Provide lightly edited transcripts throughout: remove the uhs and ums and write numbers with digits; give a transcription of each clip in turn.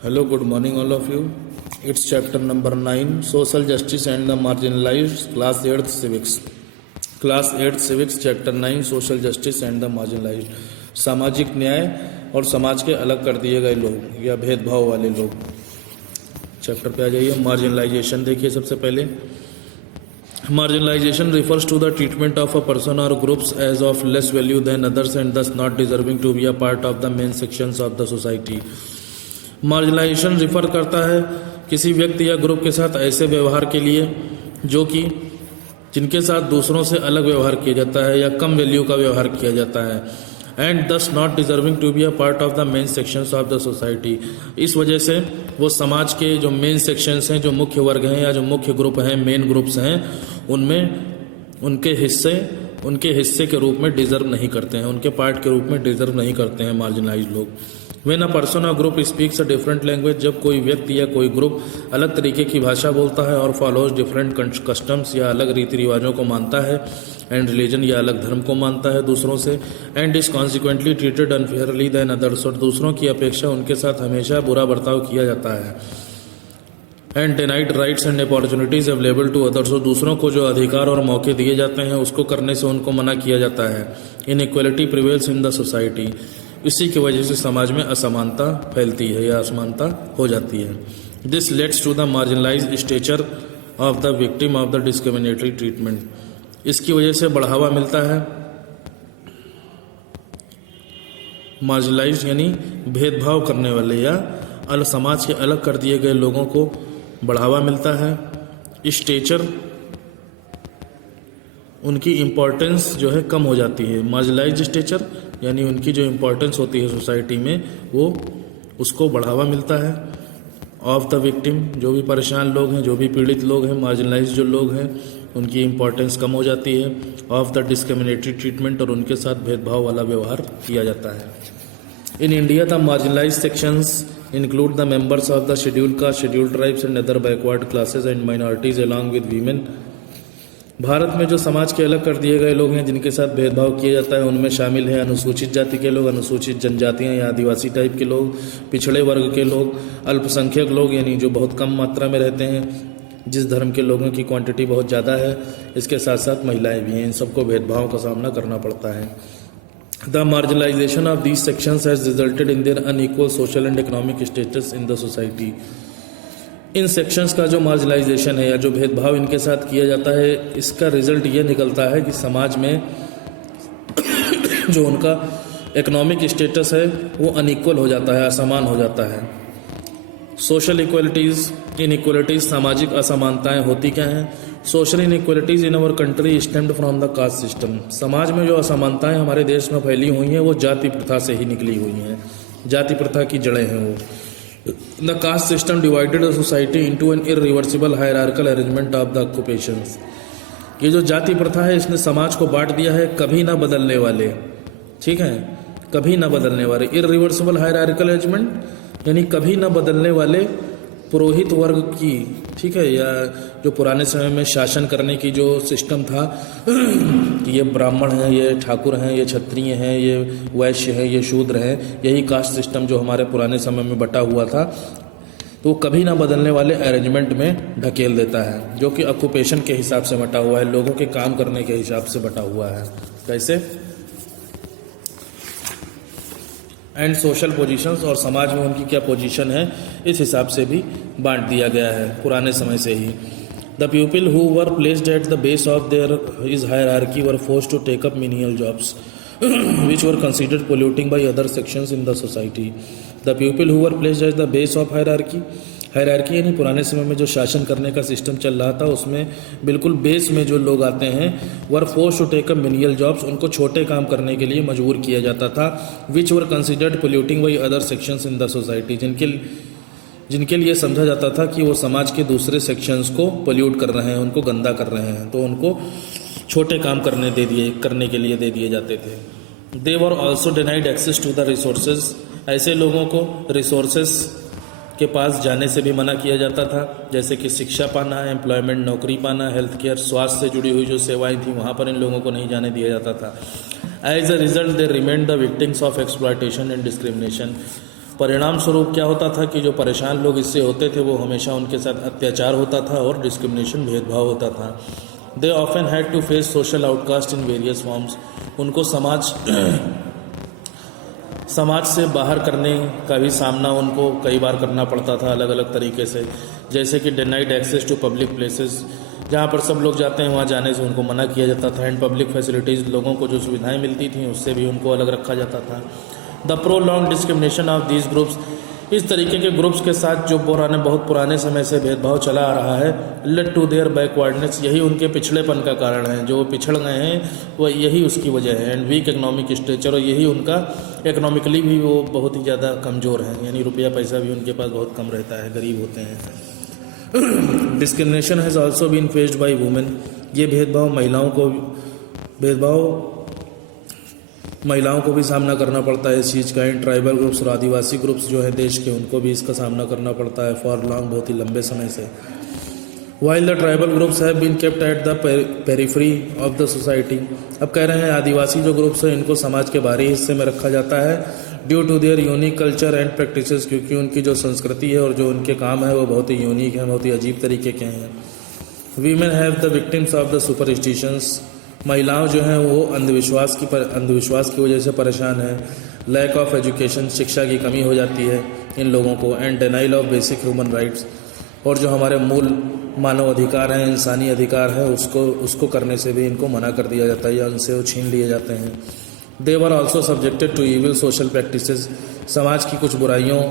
Hello, good morning, all of you. It's chapter number 9 Social Justice and the Marginalized, Class 8th Civics. Class 8th Civics, Chapter 9 Social Justice and the Marginalized. सामाजिक न्याय और समाज के अलग कर दिए गए लोग या भेदभाव वाले लोग। चैप्टर पे आ जाइए। मार्जिनलाइजेशन देखिए सबसे पहले। Marginalization refers to the treatment of a person or groups as of less value than others and thus not deserving to be a part of the main sections of the society. Marginalisation refer करता है किसी व्यक्ति या group के साथ ऐसे व्यवहार के लिए जो कि जिनके साथ दूसरों से अलग व्यवहार किया जाता है या कम वैल्यू का व्यवहार किया जाता है and this not deserving to be a part of the main sections of the society. इस वजह से वो समाज के जो मेन सेक्शंस हैं, जो मुख्य वर्ग हैं या जो मुख्य ग्रुप हैं, मेन ग्रुप्स हैं, उनमें उनके हिस्से के रूप में डिजर्व नहीं करते हैं, उनके पार्ट के रूप में डिजर्व नहीं करते हैं मार्जिनलाइज लोग। When a person or group speaks a different language, जब कोई व्यक्ति या कोई ग्रुप अलग तरीके की भाषा बोलता है और फॉलोज डिफरेंट कस्टम्स या अलग रीति रिवाजों को मानता है एंड रिलीजन या अलग धर्म को मानता है दूसरों से and is consequently treated unfairly than others, और दूसरों की अपेक्षा उनके साथ हमेशा बुरा बर्ताव किया जाता है and denied rights and opportunities available to others, और दूसरों को जो अधिकार और मौके दिए जाते हैं उसको करने से उनको मना किया जाता है। Inequality prevails in the society, इसी की वजह से समाज में असमानता फैलती है या असमानता हो जाती है। This leads to the marginalise stature of the victim of the discriminatory treatment, इसकी वजह से बढ़ावा मिलता है। मार्जिनलाइज यानी भेदभाव करने वाले या समाज के अलग कर दिए गए लोगों को बढ़ावा मिलता है। स्टेचर, उनकी इम्पोर्टेंस जो है कम हो जाती है। मार्जिनलाइज स्टेचर यानी उनकी जो इम्पोर्टेंस होती है सोसाइटी में वो उसको बढ़ावा मिलता है। ऑफ द विक्टिम, जो भी परेशान लोग हैं, जो भी पीड़ित लोग हैं, मार्जिनलाइज जो लोग हैं, उनकी इम्पोर्टेंस कम हो जाती है। ऑफ द डिस्क्रिमिनेटरी ट्रीटमेंट, और उनके साथ भेदभाव वाला व्यवहार किया जाता है। In India the marginalise sections include the members of the scheduled caste, scheduled tribes and other backward classes and minorities along with women. भारत में जो समाज के अलग कर दिए गए लोग हैं जिनके साथ भेदभाव किया जाता है उनमें शामिल है अनुसूचित जाति के लोग, अनुसूचित जनजातियां या आदिवासी टाइप के लोग, पिछड़े वर्ग के लोग, अल्पसंख्यक लोग यानी जो बहुत कम मात्रा में रहते हैं, जिस धर्म के लोगों की क्वांटिटी बहुत ज़्यादा है, इसके साथ साथ महिलाएं भी हैं। इन सबको भेदभाव का सामना करना पड़ता है। The marginalisation of these sections has resulted in their unequal social and economic status in the society. In sections का जो मार्जिनलाइजेशन है या जो भेदभाव इनके साथ किया जाता है, इसका रिजल्ट ये निकलता है कि समाज में जो उनका इकोनॉमिक स्टेटस है वो अनइक्वल हो जाता है, असमान हो जाता है। सोशल इक्वलिटीज़, इनइक्वलिटीज़, सामाजिक असमानताएं होती क्या हैं? Social inequalities in our country stemmed from the caste system. समाज में जो असमानताएं हमारे देश में फैली हुई हैं वो जाति प्रथा से ही निकली हुई हैं, जाति प्रथा की जड़ें हैं वो। The caste system divided the society into an irreversible hierarchical arrangement of the occupations। ये जो जाति प्रथा है इसने समाज को बांट दिया है कभी ना बदलने वाले, ठीक है, कभी ना बदलने वाले। इररिवर्सिबल हायरार्किकल अरेंजमेंट यानी कभी ना बदलने वाले पुरोहित वर्ग की, ठीक है, या जो पुराने समय में शासन करने की जो सिस्टम था कि ये ब्राह्मण हैं, ये ठाकुर हैं, ये क्षत्रिय हैं, ये वैश्य हैं, ये शूद्र हैं, यही कास्ट सिस्टम जो हमारे पुराने समय में बटा हुआ था, तो कभी ना बदलने वाले अरेंजमेंट में ढकेल देता है, जो कि ऑक्यूपेशन के हिसाब से बटा हुआ है, लोगों के काम करने के हिसाब से बटा हुआ है। कैसे? एंड सोशल पोजीशंस, और समाज में उनकी क्या पोजीशन है इस हिसाब से भी बांट दिया गया है पुराने समय से ही। The people who were placed at the base of there is hierarchy were forced to take up menial jobs which were considered polluting by other sections in the society। The people who were placed at the base of hierarchy, hierarchy यानी पुराने समय में जो शासन करने का system चल रहा था उसमें बिल्कुल बेस में जो लोग आते हैं were force to take up menial jobs, उनको छोटे काम करने के लिए मजबूर किया जाता था। Which were considered polluting by other sections in the society, जिनके लिए समझा जाता था कि वो समाज के दूसरे सेक्शंस को पोल्यूट कर रहे हैं, उनको गंदा कर रहे हैं, तो उनको छोटे काम करने के लिए दे दिए जाते थे। They were also denied access to the resources, ऐसे लोगों को रिसोर्सेज के पास जाने से भी मना किया जाता था, जैसे कि शिक्षा पाना, एम्प्लॉयमेंट, नौकरी पाना, हेल्थ केयर, स्वास्थ्य से जुड़ी हुई जो सेवाएं थी वहाँ पर इन लोगों को नहीं जाने दिया जाता था। As a result they remain the victims of exploitation and discrimination, परिणाम स्वरूप क्या होता था कि जो परेशान लोग इससे होते थे वो हमेशा उनके साथ अत्याचार होता था और डिस्क्रिमिनेशन भेदभाव होता था। They often had to face social outcast in various forms. उनको समाज से बाहर करने का भी सामना उनको कई बार करना पड़ता था अलग अलग तरीके से, जैसे कि denied access to public places, जहाँ पर सब लोग जाते हैं वहाँ जाने से उनको मना किया जाता था। एंड पब्लिक फैसिलिटीज़, लोगों को जो सुविधाएं मिलती थी उससे भी उनको अलग रखा जाता था। The prolong discrimination of these groups, इस तरीके के ग्रुप्स के साथ जो बहुत पुराने समय से भेदभाव चला आ रहा है, लेड टू देयर बैकवर्डनेस, यही उनके पिछड़ेपन का कारण है। जो पिछड़ गए हैं वो यही उसकी वजह है। एंड वीक इकोनॉमिक स्ट्रक्चर, और यही उनका इकोनॉमिकली भी वो बहुत ही ज़्यादा कमज़ोर है, यानी रुपया पैसा भी उनके पास बहुत कम रहता है, गरीब होते हैं। Discrimination has also been faced by women, ये भेदभाव महिलाओं को भी सामना करना पड़ता है इस चीज़ का। इन ट्राइबल ग्रुप्स और आदिवासी ग्रुप्स जो है देश के, उनको भी इसका सामना करना पड़ता है फॉर लॉन्ग, बहुत ही लंबे समय से। While the tribal groups have been kept at the periphery of the society, अब कह रहे हैं आदिवासी जो ग्रुप्स हैं इनको समाज के बाहरी हिस्से में रखा जाता है due to their unique culture and practices, क्योंकि उनकी जो संस्कृति है और जो उनके काम है वो बहुत ही यूनिक है, बहुत ही अजीब तरीके के हैं। Women have the victims of the superstitions, महिलाओं जो हैं वो अंधविश्वास की वजह से परेशान है। लैक ऑफ एजुकेशन, शिक्षा की कमी हो जाती है इन लोगों को। And denial of basic human rights, और जो हमारे मूल मानव अधिकार हैं, इंसानी अधिकार है, उसको करने से भी इनको मना कर दिया जाता है या उनसे वो छीन लिए जाते हैं। They were also subjected to evil social practices, समाज की कुछ बुराइयों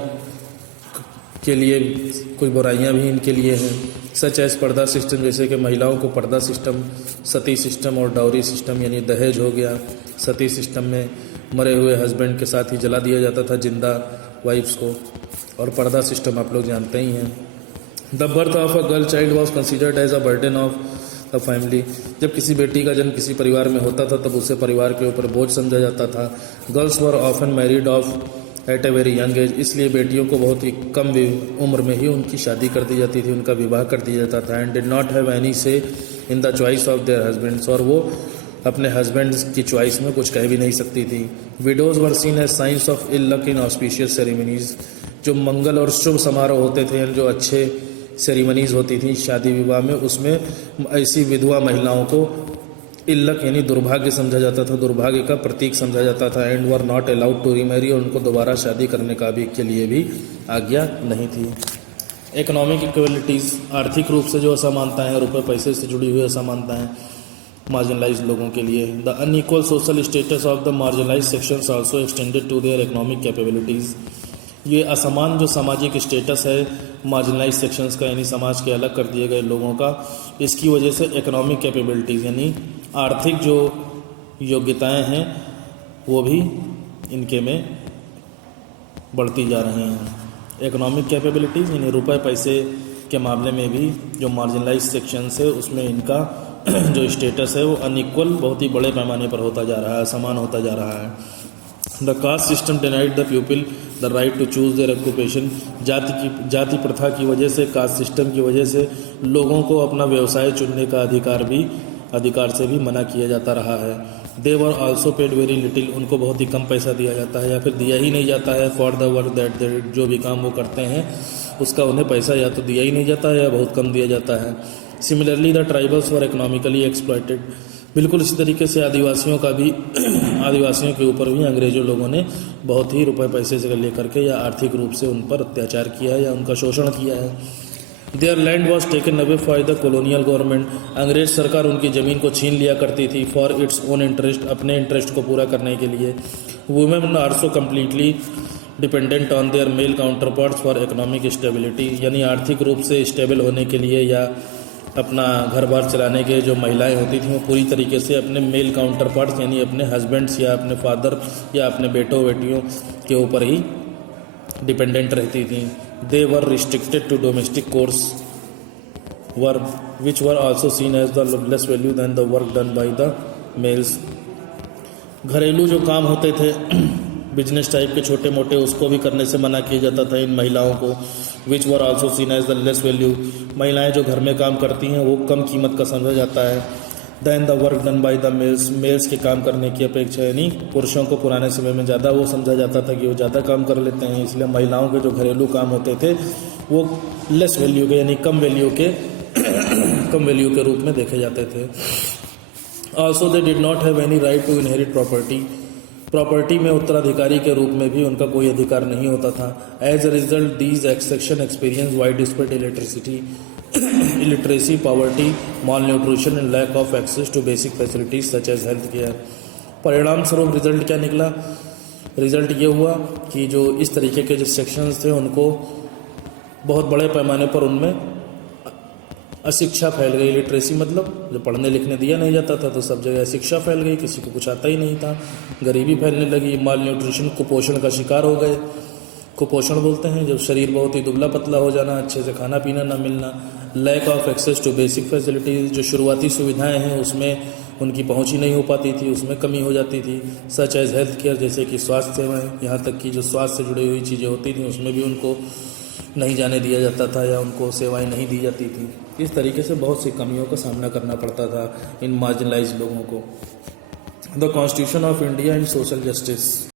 भी इनके लिए हैं। सच एज पर्दा सिस्टम, जैसे कि महिलाओं को पर्दा सिस्टम, सती सिस्टम और डाउरी सिस्टम, यानी दहेज हो गया। सती सिस्टम में मरे हुए हस्बैंड के साथ ही जला दिया जाता था जिंदा वाइफ्स को, और पर्दा सिस्टम आप लोग जानते ही हैं। The birth of a girl child was considered as a burden of the family, जब किसी बेटी का जन्म किसी परिवार में होता था तब उसे परिवार के ऊपर बोझ समझा जाता था। Girls were often married off at a very young age, इसलिए बेटियों को बहुत ही कम उम्र में ही उनकी शादी कर दी जाती थी, उनका विवाह कर दिया जाता था। And did not have any say in the choice of their husbands, और वो अपने हस्बैंड्स की चॉइस में कुछ कह भी नहीं सकती थी। Widows were seen as signs of ill luck in auspicious ceremonies, जो मंगल और शुभ समारोह होते थे, जो अच्छे सेरेमनीज होती थी शादी विवाह में, उसमें ऐसी विधवा महिलाओं को इल्लक यानी दुर्भाग्य समझा जाता था, दुर्भाग्य का प्रतीक समझा जाता था। And were not allowed to remarry, और उनको दोबारा शादी करने का भी के लिए भी आज्ञा नहीं थी। इकोनॉमिक इक्वलिटीज़, आर्थिक रूप से जो असमानताएं हैं, रुपये पैसे से जुड़ी हुई असमानताएं मार्जिनलाइज लोगों के लिए। The unequal social status of the marginalise sections also extended to their economic capabilities, ये असमान जो सामाजिक स्टेटस है मार्जिनलाइज सेक्शंस का, यानी समाज के अलग कर दिए गए लोगों का, इसकी वजह से इकोनॉमिक कैपेबिलिटीज़ यानी आर्थिक जो योग्यताएं हैं वो भी इनके में बढ़ती जा रही हैं। इकोनॉमिक कैपेबिलिटीज़ यानी रुपए पैसे के मामले में भी जो मार्जिनलाइज सेक्शंस है उसमें इनका जो स्टेटस है वो अनइक्वल, बहुत ही बड़े पैमाने पर होता जा रहा है, असमान होता जा रहा है। The caste system denied the people the right to choose their occupation, जाति प्रथा की वजह से, कास्ट सिस्टम की वजह से लोगों को अपना व्यवसाय चुनने का अधिकार से भी मना किया जाता रहा है। They were also paid very little, उनको बहुत ही कम पैसा दिया जाता है या फिर दिया ही नहीं जाता है for the work that they, जो भी काम वो करते हैं उसका उन्हें पैसा या तो दिया ही नहीं जाता है या बहुत कम दिया जाता है। Similarly the tribals were economically exploited, बिल्कुल इसी तरीके से आदिवासियों के ऊपर भी अंग्रेज़ों लोगों ने बहुत ही रुपए पैसे से लेकर के या आर्थिक रूप से उन पर अत्याचार किया है या उनका शोषण किया है। Their land was taken away for the colonial government, अंग्रेज सरकार उनकी ज़मीन को छीन लिया करती थी फॉर इट्स ओन इंटरेस्ट, अपने इंटरेस्ट को पूरा करने के लिए। Women are so completely dependent on their male counterparts for economic stability, यानी आर्थिक रूप से स्टेबल होने के लिए या अपना घर बार चलाने के जो महिलाएं होती थी वो पूरी तरीके से अपने मेल काउंटर पार्ट्स यानी अपने हस्बैंड्स या अपने फादर या अपने बेटों बेटियों के ऊपर ही डिपेंडेंट रहती थी। They were restricted to domestic chores work which were also seen as the less value than the work done by the males, घरेलू जो काम होते थे बिजनेस टाइप के छोटे मोटे उसको भी करने से मना किया जाता था इन महिलाओं को। Which were also seen as the less value, महिलाएं जो घर में काम करती हैं वो कम कीमत का समझा जाता है। Than the work done by the males, males के काम करने की अपेक्षा, यानी पुरुषों को पुराने समय में ज़्यादा वो समझा जाता था कि वो ज़्यादा काम कर लेते हैं, इसलिए महिलाओं के जो घरेलू काम होते थे वो लेस वैल्यू के, यानी कम वैल्यू के रूप में देखे जाते थे। Also they did not have any right to inherit property में उत्तराधिकारी के रूप में भी उनका कोई अधिकार नहीं होता था। As a result these section experience widespread illiteracy, poverty, malnutrition and lack of access to basic facilities such as health care. परिणाम स्वरूप रिजल्ट क्या निकला? रिजल्ट ये हुआ कि जो इस तरीके के जो सेक्शंस थे उनको बहुत बड़े पैमाने पर उनमें अशिक्षा फैल गई। लिटरेसी मतलब जब पढ़ने लिखने दिया नहीं जाता था तो सब जगह शिक्षा फैल गई, किसी को कुछ आता ही नहीं था, गरीबी फैलने लगी। माल न्यूट्रिशन, कुपोषण का शिकार हो गए। कुपोषण बोलते हैं जब शरीर बहुत ही दुबला पतला हो जाना, अच्छे से खाना पीना ना मिलना। Lack of access to basic facilities, जो शुरुआती सुविधाएं हैं उसमें उनकी पहुंच ही नहीं हो पाती थी, उसमें कमी हो जाती थी। सच एज हेल्थ केयर, जैसे कि स्वास्थ्य सेवाएं, यहाँ तक कि जो स्वास्थ्य से जुड़ी हुई चीज़ें होती थी उसमें भी उनको नहीं जाने दिया जाता था या उनको सेवाएं नहीं दी जाती थी। इस तरीके से बहुत सी कमियों का सामना करना पड़ता था इन मार्जिनलाइज्ड लोगों को। The constitution of India and social justice.